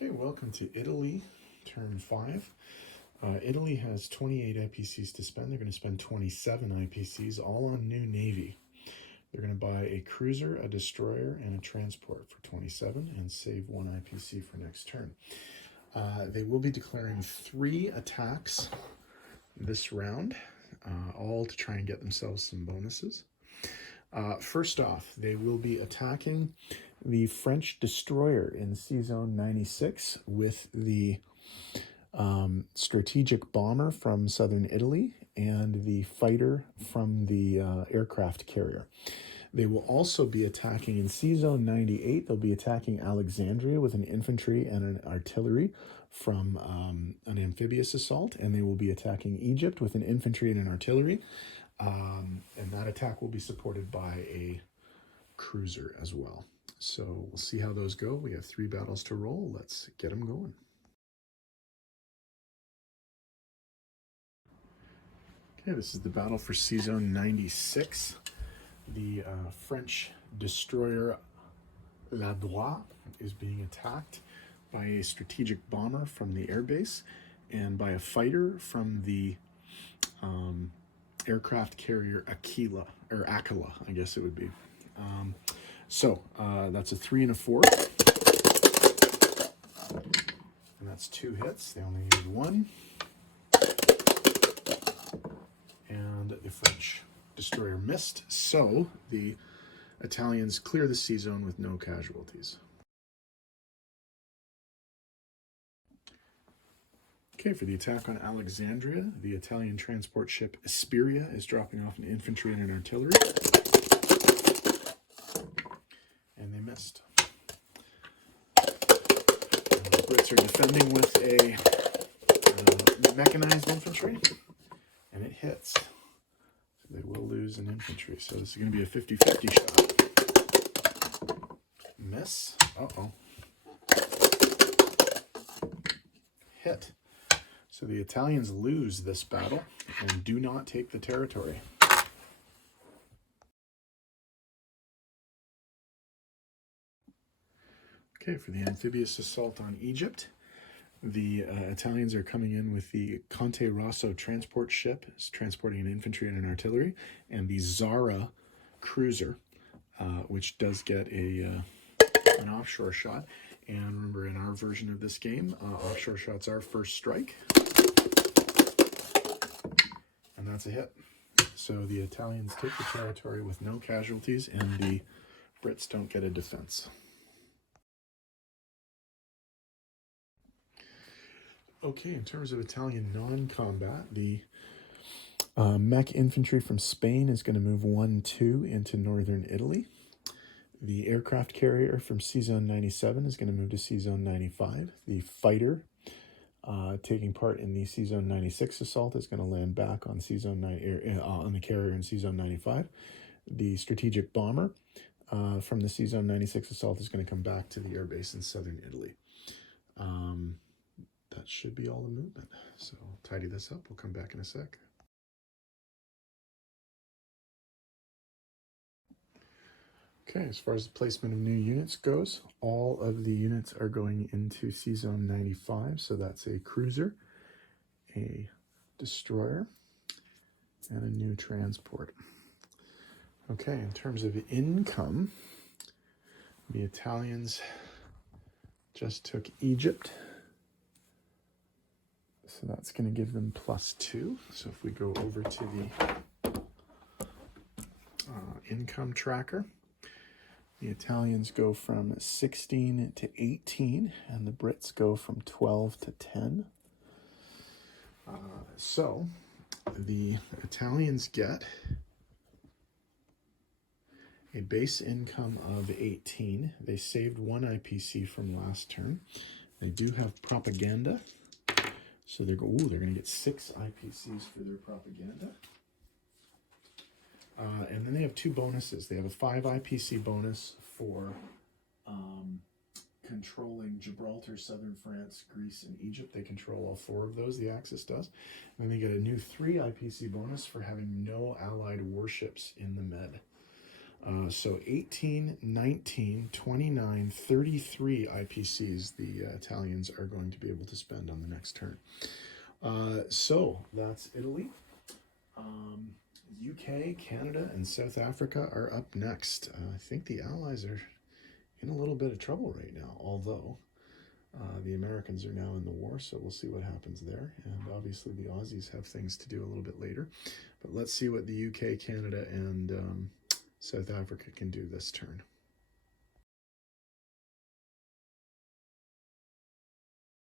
Okay, welcome to Italy, turn 5. Italy has 28 IPCs to spend. They're going to spend 27 IPCs, all on new Navy. They're going to buy a cruiser, a destroyer, and a transport for 27 and save 1 IPC for next turn. They will be declaring 3 attacks this round, all to try and get themselves some bonuses. First off, they will be attacking the French destroyer in Sea Zone 96 with the strategic bomber from southern Italy and the fighter from the aircraft carrier. They will also be attacking in Sea Zone 98. They'll be attacking Alexandria with an infantry and an artillery from an amphibious assault, and they will be attacking Egypt with an infantry and an artillery. And that attack will be supported by a cruiser as well. So we'll see how those go. We have 3 battles to roll. Let's get them going. Okay, this is the battle for Sea Zone 96. The French destroyer La Droite is being attacked by a strategic bomber from the airbase and by a fighter from the aircraft carrier Aquila, I guess it would be. That's a 3 and a 4. And that's 2 hits. They only need 1. And the French destroyer missed, so the Italians clear the sea zone with no casualties. Okay, for the attack on Alexandria, the Italian transport ship Asperia is dropping off an infantry and an artillery. And they missed. The Brits are defending with a mechanized infantry, and it hits. So they will lose an infantry. So this is going to be a 50-50 shot. Miss. Uh-oh. Hit. So the Italians lose this battle and do not take the territory. Okay, for the amphibious assault on Egypt, the Italians are coming in with the Conte Rosso transport ship, it's transporting an infantry and an artillery, and the Zara cruiser, which does get an offshore shot. And remember, in our version of this game, offshore shots are first strike. And that's a hit. So the Italians take the territory with no casualties, and the Brits don't get a defense. Okay, in terms of Italian non-combat, the mech infantry from Spain is going to move 1-2 into northern Italy. The aircraft carrier from Sea Zone 97 is going to move to Sea Zone 95. The fighter taking part in the Sea Zone 96 assault is going to land back on Sea Zone on the carrier in Sea Zone 95. The strategic bomber from the Sea Zone 96 assault is going to come back to the airbase in southern Italy. That should be all the movement. So I'll tidy this up. We'll come back in a sec. Okay, as far as the placement of new units goes, all of the units are going into Sea Zone 95. So that's a cruiser, a destroyer, and a new transport. Okay, in terms of income, the Italians just took Egypt. So that's going to give them +2. So if we go over to the income tracker, the Italians go from 16 to 18, and the Brits go from 12 to 10. So the Italians get a base income of 18. They saved 1 IPC from last turn. They do have propaganda. So they're going to get 6 IPCs for their propaganda. And then they have 2 bonuses. They have a 5 IPC bonus for controlling Gibraltar, southern France, Greece, and Egypt. They control all 4 of those, the Axis does. And then they get a new 3 IPC bonus for having no allied warships in the Med. So 18, 19, 29, 33 IPCs the Italians are going to be able to spend on the next turn. So that's Italy. UK, Canada, and South Africa are up next. I think the Allies are in a little bit of trouble right now, although the Americans are now in the war, so we'll see what happens there. And obviously the Aussies have things to do a little bit later. But let's see what the UK, Canada, and South Africa can do this turn.